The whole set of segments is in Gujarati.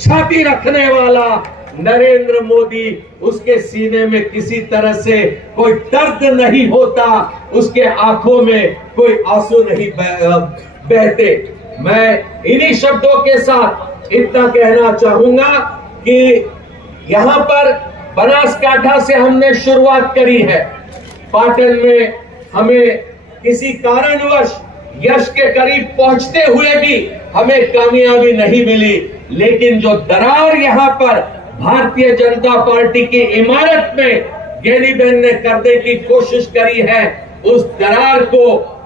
छाती रखने वाला नरेंद्र मोदी, उसके सीने में किसी तरह से कोई दर्द नहीं होता, उसके आंखों में कोई आंसू नहीं बहते। मैं इन्हीं शब्दों के साथ इतना कहना चाहूंगा कि यहाँ पर बनासकांठा से हमने शुरुआत करी है। पाटन में हमें किसी कारणवश यश के करीब पहुंचते हुए भी हमें कामयाबी नहीं मिली, लेकिन जो दरार यहाँ पर भारतीय जनता पार्टी की इमारत में गैनीबेन ने करने की कोशिश करी है, उस दरार को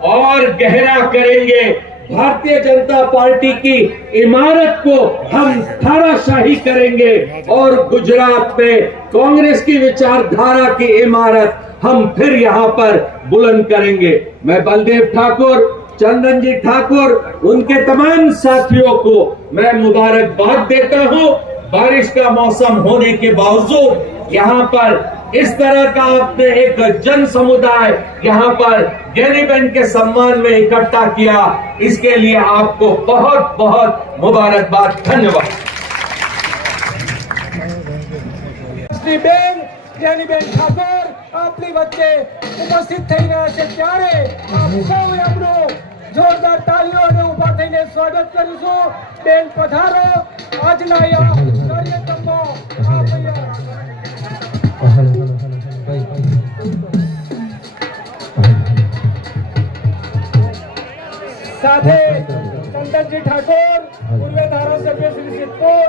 और गहरा करेंगे। भारतीय जनता पार्टी की इमारत को हम धाराशाही करेंगे और गुजरात में कांग्रेस की विचारधारा की इमारत हम फिर यहाँ पर बुलंद करेंगे। मैं बलदेव ठाकुर, चंदन जी ठाकुर, उनके तमाम साथियों को मैं मुबारकबाद देता हूँ। बारिश का मौसम होने के बावजूद यहाँ पर इस तरह का आपने एक जन समुदाय यहाँ पर गैनीबेन के सम्मान में इकट्ठा किया, इसके लिए आपको बहुत बहुत मुबारकबाद। धन्यवाद। બેન ગેનીબેન ઠાકોર આપણી વચ્ચે ઉપસ્થિત થઈ રહ્યા છે, ત્યારે આપ સૌ એમનું જોરદાર તાળીઓ અને ઉભા થઈને સ્વાગત કરીશું। બેન પધારો, આજના આ કાર્યક્રમમાં આપ સાથે ચંદનજી ઠાકોર, પૂર્વ ધારાસભ્ય શ્રી સિદ્ધપુર,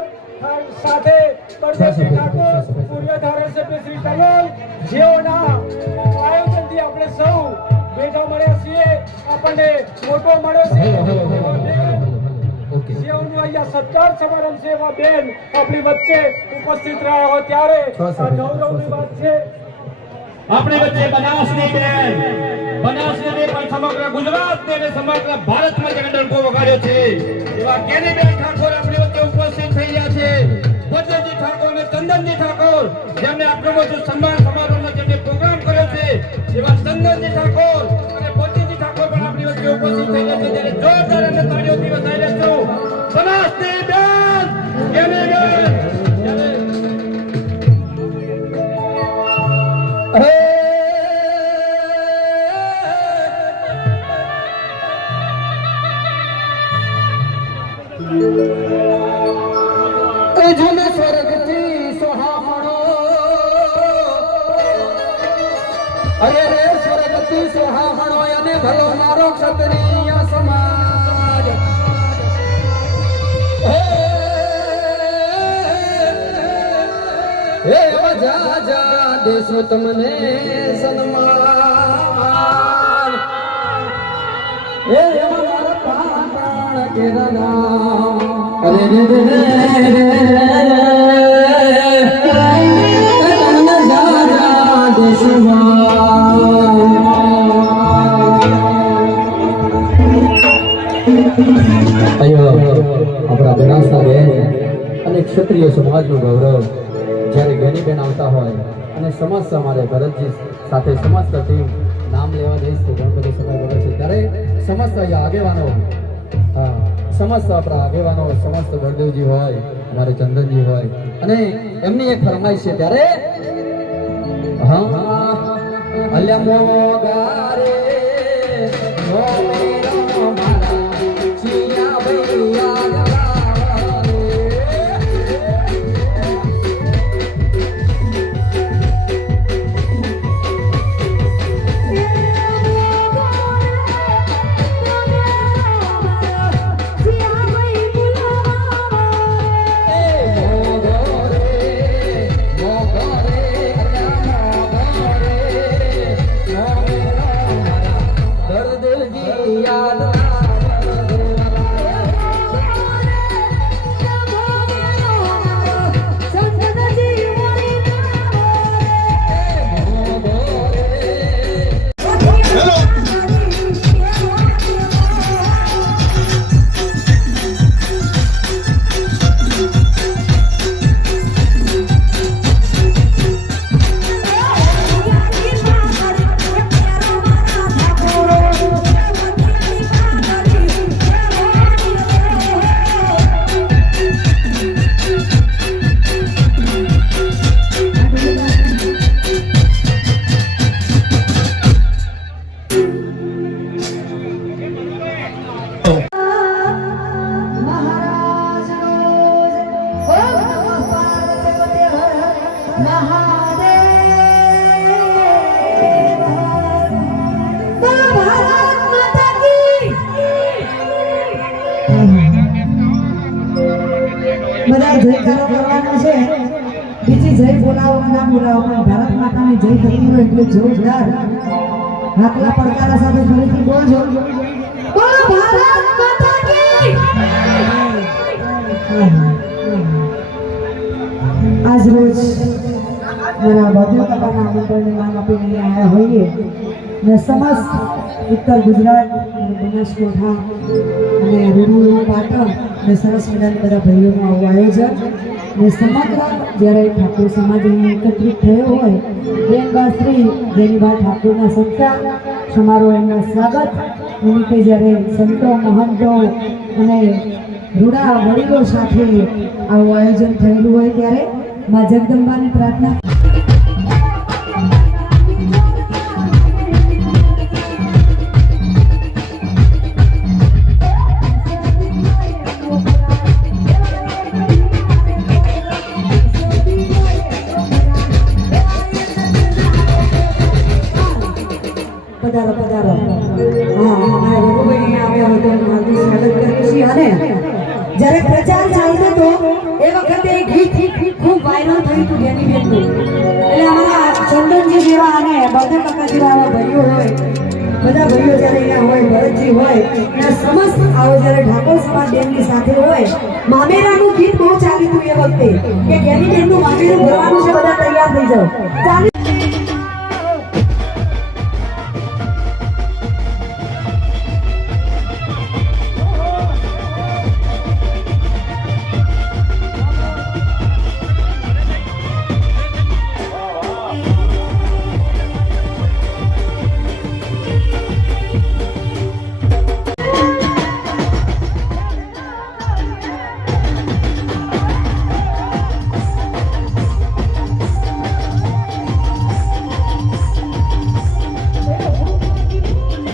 સાથે બળદેવજી ઠાકોર, પૂર્વ ધારાસભ્ય શ્રી કલોલ, જેઓના આયોજનથી આપણે સૌ ભેગા મળ્યા છીએ, આપણને મોટો મળ્યો છે, જેઓનો અહીંયા સત્કાર સમારંભ છે, એવા બેન આપણી વચ્ચે ઉપસ્થિત રહ્યા હોય ત્યારે આ ગૌરવની વાત છે। આપણી વચ્ચે બનાસની બેન, બનાસને પણ સમગ્ર ગુજરાતને અને સમગ્ર ભારતમાં જેને ડંકો વગાડ્યો છે એવા ગેનીબેન ઠાકોર આપણી વચ્ચે ઉપસ્થિત થઈ ગયા છે। બળદેવજી ઠાકોર અને ચંદનજી ઠાકોર, જેમને આપણો બધું સન્માન સમારોહનો જેમને પ્રોગ્રામ કર્યો છે, એવા ચંદનજી ઠાકોર અને બળદેવજી ઠાકોર પણ આપણી વચ્ચે ઉપસ્થિત થઈ ગયા છે, ત્યારે જોરદાર અને તાળીઓથી વધાવી લેશું બનાસની બેન ગેનીબેન। જુને સ્વર્ગથી સોહામણો, અરે રે સ્વર્ગથી સોહામણો, અને ભલો મારો ક્ષત્રિય સમાજ। હે વજા જા દેશો તમને સન્માન, હે મારા પ્રાણ કેરના, અરે રે રે રે આપણા બનાસના બેન અને ક્ષત્રિય સમાજનું ગૌરવ જ્યારે ગેનીબેન આવતા હોય અને સમસ્ત અમારે ભરતજી સાથે સમસ્ત ટીમ નામ લેવા જઈશ તો ઘણો બધો સમય બગડે છે, ત્યારે સમસ્ત આગેવાનો, સમસ્ત આપણા આગેવાનો, સમસ્ત બળદેવજી હોય, અમારે ચંદનજી હોય, અને એમની એક ફરમાઈશ છે, ત્યારે અલ્યા મોગારે બધા જય કરવાનું છે, બીજી જય બોલાવવા ના બોલાવો, પણ ભારત માતાની જય થતી હોય એટલે જોરદાર હાકલા પડકારા સાથે ફરીથી બોલજો, બોલો ભારત માતા કી। આજ રોજ મારા બધુ કાકાના આમંત્રણને માન આપીને આવ્યા હોઈએ ને સમસ્ત ઉત્તર ગુજરાત બનાસકાંઠા અને રૂડુ પાટણ ને સરસ મજાના બધા ભાઈઓનું આવું આયોજન ને સમગ્ર જ્યારે ઠાકોર સમાજ અહીં એકત્રિત થયો હોય બેનબાશ્રી જેનીબા ઠાકોરના સત્કાર સમારોહ એમના સ્વાગત નિમિત્તે જ્યારે સંતો મહંતો અને રૂડા વડીલો સાથે આવું આયોજન થયેલું હોય ત્યારે મા જગદંબાની પ્રાર્થના પધારો પધારો હા અમારા રઘુભાઈ આવ્યા હોય તો હાર્દિક સ્વાગત કરીએ છીએ અને જ્યારે પ્રચાર ચાલતો હતો એ વખતે ગીત ખૂબ વાયરલ થયું હતું જ્ઞાનીબેનનું એટલે અમારા ચંદનજી જેવા અને બધા કાકા જેવા આવા ભાઈઓ હોય બધા ભાઈઓ જ્યારે અહીંયા હોય ભરતજી હોય અને સમસ્ત આવો જ્યારે ઠાકોર સમાજ બેનની સાથે હોય મામેરાનું ગીત બહુ ચાલ્યું હતું એ વખતે કે જ્ઞાનીબેનનું મામેરું ભરવાનું છે બધા તૈયાર થઈ જાઓ